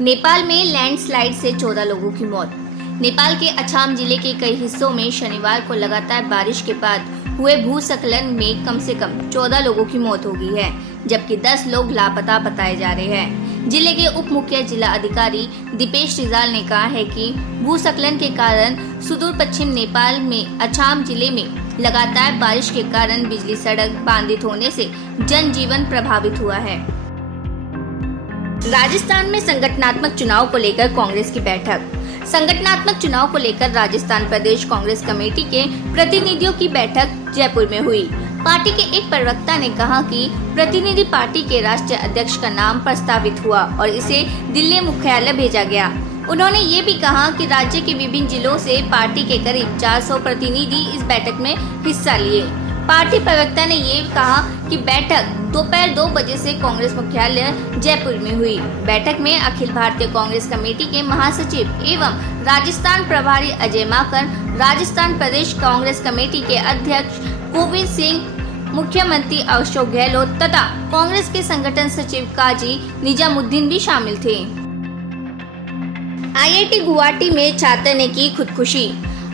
नेपाल में लैंडस्लाइड से 14 लोगों की मौत। नेपाल के अछाम जिले के कई हिस्सों में शनिवार को लगातार बारिश के बाद हुए भूस्खलन में कम से कम 14 लोगों की मौत हो गई है, जबकि 10 लोग लापता बताए जा रहे हैं। जिले के उप मुख्य जिला अधिकारी दीपेश रिजाल ने कहा है कि भूस्खलन के कारण सुदूर पश्चिम नेपाल में अछाम जिले में लगातार बारिश के कारण बिजली सड़क बाधित होने से जनजीवन प्रभावित हुआ है। राजस्थान में संगठनात्मक चुनाव को लेकर कांग्रेस की बैठक। संगठनात्मक चुनाव को लेकर राजस्थान प्रदेश कांग्रेस कमेटी के प्रतिनिधियों की बैठक जयपुर में हुई। पार्टी के एक प्रवक्ता ने कहा कि प्रतिनिधि पार्टी के राष्ट्रीय अध्यक्ष का नाम प्रस्तावित हुआ और इसे दिल्ली मुख्यालय भेजा गया। उन्होंने ये भी कहा कि राज्य के विभिन्न जिलों से पार्टी के करीब 400 प्रतिनिधि इस बैठक में हिस्सा लिए। पार्टी प्रवक्ता ने ये कहा कि बैठक दोपहर 2 बजे से कांग्रेस मुख्यालय जयपुर में हुई। बैठक में अखिल भारतीय कांग्रेस कमेटी के महासचिव एवं राजस्थान प्रभारी अजय माकन, राजस्थान प्रदेश कांग्रेस कमेटी के अध्यक्ष गोविंद सिंह, मुख्यमंत्री अशोक गहलोत तथा कांग्रेस के संगठन सचिव काजी निजामुद्दीन भी शामिल थे। IIT गुवाहाटी में छात्र ने की खुदकुशी।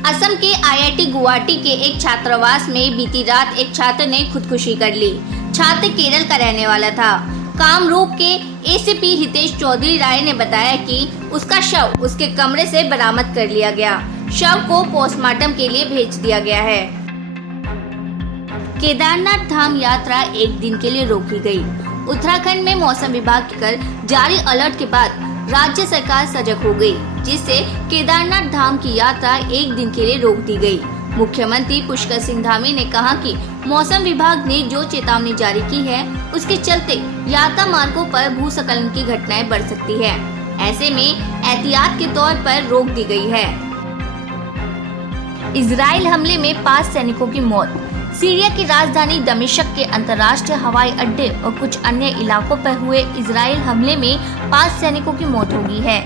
असम के IIT गुवाहाटी के एक छात्रावास में बीती रात एक छात्र ने खुदकुशी कर ली। छात्र केरल का रहने वाला था। कामरूप के ACP हितेश चौधरी राय ने बताया कि उसका शव उसके कमरे से बरामद कर लिया गया। शव को पोस्टमार्टम के लिए भेज दिया गया है। केदारनाथ धाम यात्रा एक दिन के लिए रोकी गई। उत्तराखंड में मौसम विभाग कर जारी अलर्ट के बाद राज्य सरकार सजग हो गई, जिससे केदारनाथ धाम की यात्रा एक दिन के लिए रोक दी गई। मुख्यमंत्री पुष्कर सिंह धामी ने कहा कि मौसम विभाग ने जो चेतावनी जारी की है, उसके चलते यात्रा मार्गों पर भूस्खलन की घटनाएं बढ़ सकती है। ऐसे में एहतियात के तौर पर रोक दी गई है। इजराइल हमले में 5 सैनिकों की मौत। सीरिया की राजधानी दमिश्क के अंतर्राष्ट्रीय हवाई अड्डे और कुछ अन्य इलाकों पर हुए इजराइल हमले में 5 सैनिकों की मौत हो गई है।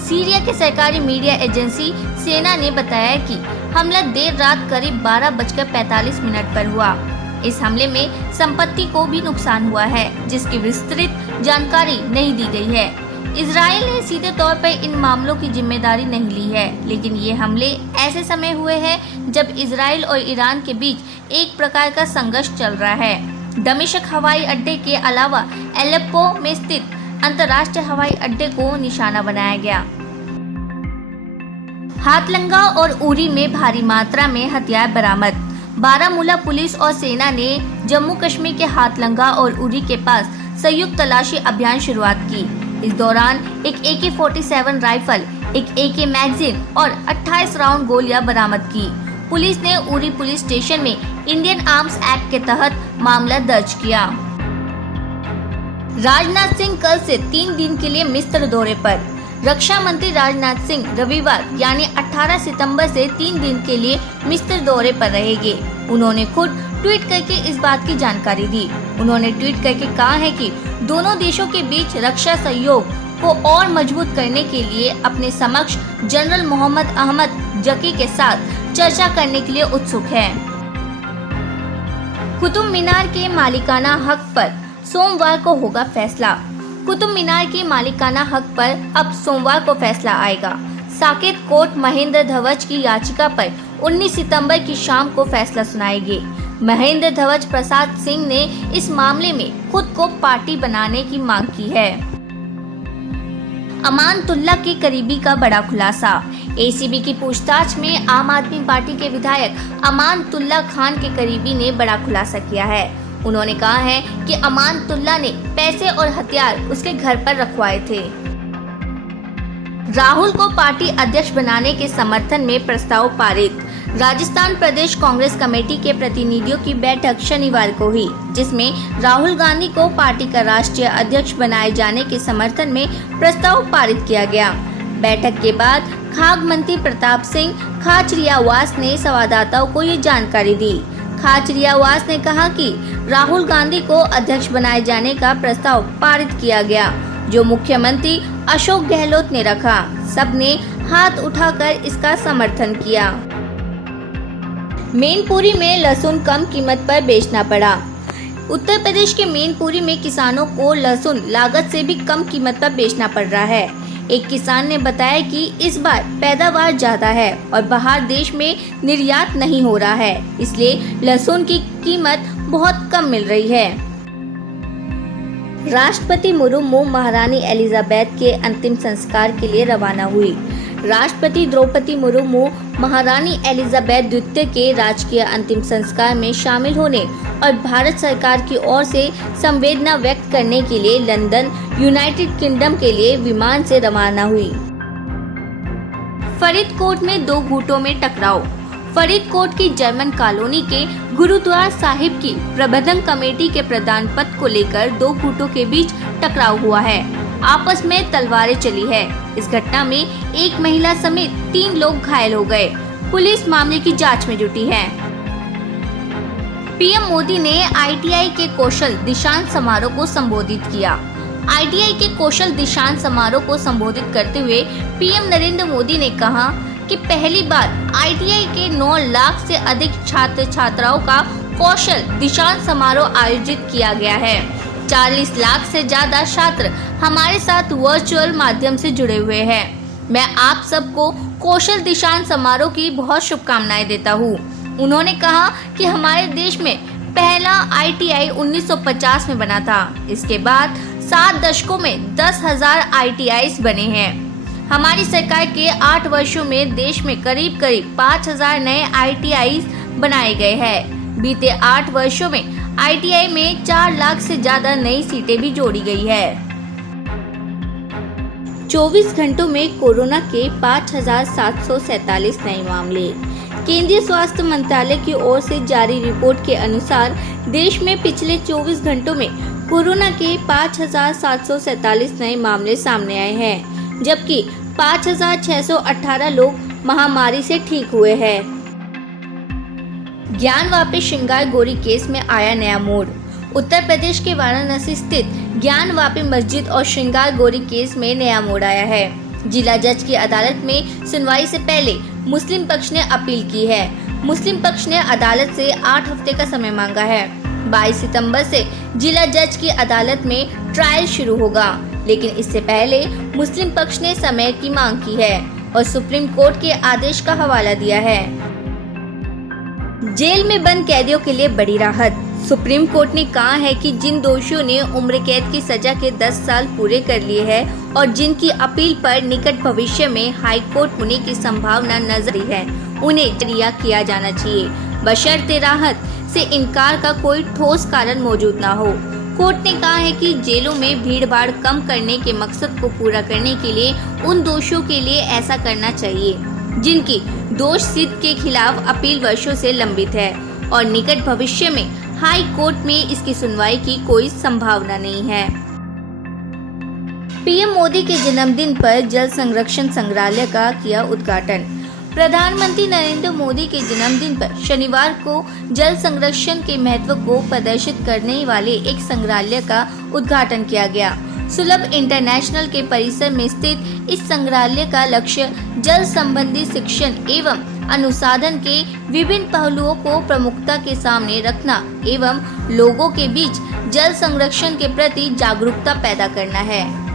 सीरिया के सरकारी मीडिया एजेंसी सेना ने बताया कि हमला देर रात करीब 12:45 पर हुआ। इस हमले में संपत्ति को भी नुकसान हुआ है, जिसकी विस्तृत जानकारी नहीं दी गई है। इजराइल ने सीधे तौर पर इन मामलों की जिम्मेदारी नहीं ली है, लेकिन ये हमले ऐसे समय हुए हैं जब इजराइल और ईरान के बीच एक प्रकार का संघर्ष चल रहा है। दमिश्क हवाई अड्डे के अलावा एलेप्पो में स्थित अंतर्राष्ट्रीय हवाई अड्डे को निशाना बनाया गया। हाथलंगा और उरी में भारी मात्रा में हथियार बरामद। बारामूला पुलिस और सेना ने जम्मू कश्मीर के हाथलंगा और उरी के पास संयुक्त तलाशी अभियान शुरुआत की। इस दौरान एक AK-47 राइफल, एक AK मैगजीन और 28 राउंड गोलियां बरामद की। पुलिस ने उरी पुलिस स्टेशन में इंडियन आर्म्स एक्ट के तहत मामला दर्ज किया। राजनाथ सिंह कल से 3 दिन के लिए मिस्र दौरे पर। रक्षा मंत्री राजनाथ सिंह रविवार यानी 18 सितंबर से 3 दिन के लिए मिस्र दौरे पर रहेंगे। उन्होंने खुद ट्वीट करके इस बात की जानकारी दी। उन्होंने ट्वीट करके कहा है कि दोनों देशों के बीच रक्षा सहयोग को और मजबूत करने के लिए अपने समक्ष जनरल मोहम्मद अहमद जकी के साथ चर्चा करने के लिए उत्सुक है। कुतुब मीनार के मालिकाना हक पर सोमवार को होगा फैसला। कुतुब मीनार के मालिकाना हक पर अब सोमवार को फैसला आएगा। साकेत कोर्ट महेंद्र ध्वज की याचिका पर 19 सितंबर की शाम को फैसला सुनाएगी। महेंद्र ध्वज प्रसाद सिंह ने इस मामले में खुद को पार्टी बनाने की मांग की है। अमानतुल्लाह के करीबी का बड़ा खुलासा। ACB की पूछताछ में आम आदमी पार्टी के विधायक अमानतुल्लाह खान के करीबी ने बड़ा खुलासा किया है। उन्होंने कहा है कि अमानतुल्लाह ने पैसे और हथियार उसके घर पर रखवाए थे। राहुल को पार्टी अध्यक्ष बनाने के समर्थन में प्रस्ताव पारित। राजस्थान प्रदेश कांग्रेस कमेटी के प्रतिनिधियों की बैठक शनिवार को हुई, जिसमें राहुल गांधी को पार्टी का राष्ट्रीय अध्यक्ष बनाए जाने के समर्थन में प्रस्ताव पारित किया गया। बैठक के बाद खाद्य मंत्री प्रताप सिंह खाचरियावास ने संवाददाताओं को ये जानकारी दी। खाचरियावास ने कहा कि राहुल गांधी को अध्यक्ष बनाए जाने का प्रस्ताव पारित किया गया, जो मुख्यमंत्री अशोक गहलोत ने रखा। सबने हाथ उठाकर इसका समर्थन किया। मैनपुरी में लहसुन कम कीमत पर बेचना पड़ा। उत्तर प्रदेश के मैनपुरी में किसानों को लहसुन लागत से भी कम कीमत पर बेचना पड़ रहा है। एक किसान ने बताया कि इस बार पैदावार ज्यादा है और बाहर देश में निर्यात नहीं हो रहा है, इसलिए लहसुन की कीमत बहुत कम मिल रही है। राष्ट्रपति मुर्मू महारानी एलिजाबेथ के अंतिम संस्कार के लिए रवाना हुई। राष्ट्रपति द्रौपदी मुर्मू महारानी एलिजाबेथ द्वितीय के राजकीय अंतिम संस्कार में शामिल होने और भारत सरकार की ओर से संवेदना व्यक्त करने के लिए लंदन, यूनाइटेड किंगडम के लिए विमान से रवाना हुई। फरीदकोट में दो गुटों में टकराव। फरीदकोट की जर्मन कॉलोनी के गुरुद्वारा साहिब की प्रबंधन कमेटी के प्रधान पद को लेकर दो गुटों के बीच टकराव हुआ है। आपस में तलवारें चली है। इस घटना में एक महिला समेत 3 लोग घायल हो गए। पुलिस मामले की जांच में जुटी है। पीएम मोदी ने आईटीआई के कौशल दीक्षांत समारोह को संबोधित किया। आईटीआई के कौशल दीक्षांत समारोह को संबोधित करते हुए पीएम नरेंद्र मोदी ने कहा कि पहली बार आईटीआई के 9 लाख से अधिक छात्र छात्राओं का कौशल दीक्षांत समारोह आयोजित किया गया है। 40 लाख से ज्यादा छात्र हमारे साथ वर्चुअल माध्यम से जुड़े हुए हैं। मैं आप सबको कौशल दीक्षांत समारोह की बहुत शुभकामनाएं देता हूं। उन्होंने कहा कि हमारे देश में पहला आईटीआई 1950 में बना था। इसके बाद 7 दशकों में 10,000 आईटीआईज बने हैं। हमारी सरकार के 8 वर्षों में देश में करीब 5,000 नए आईटीआईज बनाए गए हैं। बीते 8 वर्षों में आईटीआई में 4 लाख से ज्यादा नई सीटें भी जोड़ी गई है। 24 घंटों में कोरोना के 5,747 नए मामले। केंद्रीय स्वास्थ्य मंत्रालय की ओर से जारी रिपोर्ट के अनुसार देश में पिछले 24 घंटों में कोरोना के 5,747 नए मामले सामने आए हैं, जबकि 5,618 लोग महामारी से ठीक हुए हैं। ज्ञानवापी श्रृंगार गोरी केस में आया नया मोड़। उत्तर प्रदेश के वाराणसी स्थित ज्ञानवापी मस्जिद और श्रृंगार गोरी केस में नया मोड़ आया है। जिला जज की अदालत में सुनवाई से पहले मुस्लिम पक्ष ने अपील की है। मुस्लिम पक्ष ने अदालत से 8 हफ्ते का समय मांगा है। 22 सितंबर से जिला जज की अदालत में ट्रायल शुरू होगा, लेकिन इससे पहले मुस्लिम पक्ष ने समय की मांग की है और सुप्रीम कोर्ट के आदेश का हवाला दिया है। जेल में बंद कैदियों के लिए बड़ी राहत। सुप्रीम कोर्ट ने कहा है कि जिन दोषियों ने उम्र कैद की सजा के 10 साल पूरे कर लिए हैं और जिनकी अपील पर निकट भविष्य में हाई कोर्ट होने की संभावना नजर है, उन्हें रिहा किया जाना चाहिए, बशर्ते राहत से इनकार का कोई ठोस कारण मौजूद न हो। कोर्ट ने कहा है कि जेलों में भीड़-भाड़ कम करने के मकसद को पूरा करने के लिए उन दोषियों के लिए ऐसा करना चाहिए जिनकी दोष सिद्ध के खिलाफ अपील वर्षों से लंबित है और निकट भविष्य में हाई कोर्ट में इसकी सुनवाई की कोई संभावना नहीं है। पीएम मोदी के जन्मदिन पर जल संरक्षण संग्रहालय का किया उद्घाटन। प्रधानमंत्री नरेंद्र मोदी के जन्मदिन पर शनिवार को जल संरक्षण के महत्व को प्रदर्शित करने वाले एक संग्रहालय का उद्घाटन किया गया। सुलभ इंटरनेशनल के परिसर में स्थित इस संग्रहालय का लक्ष्य जल संबंधी शिक्षण एवं अनुसंधान के विभिन्न पहलुओं को प्रमुखता के सामने रखना एवं लोगों के बीच जल संरक्षण के प्रति जागरूकता पैदा करना है।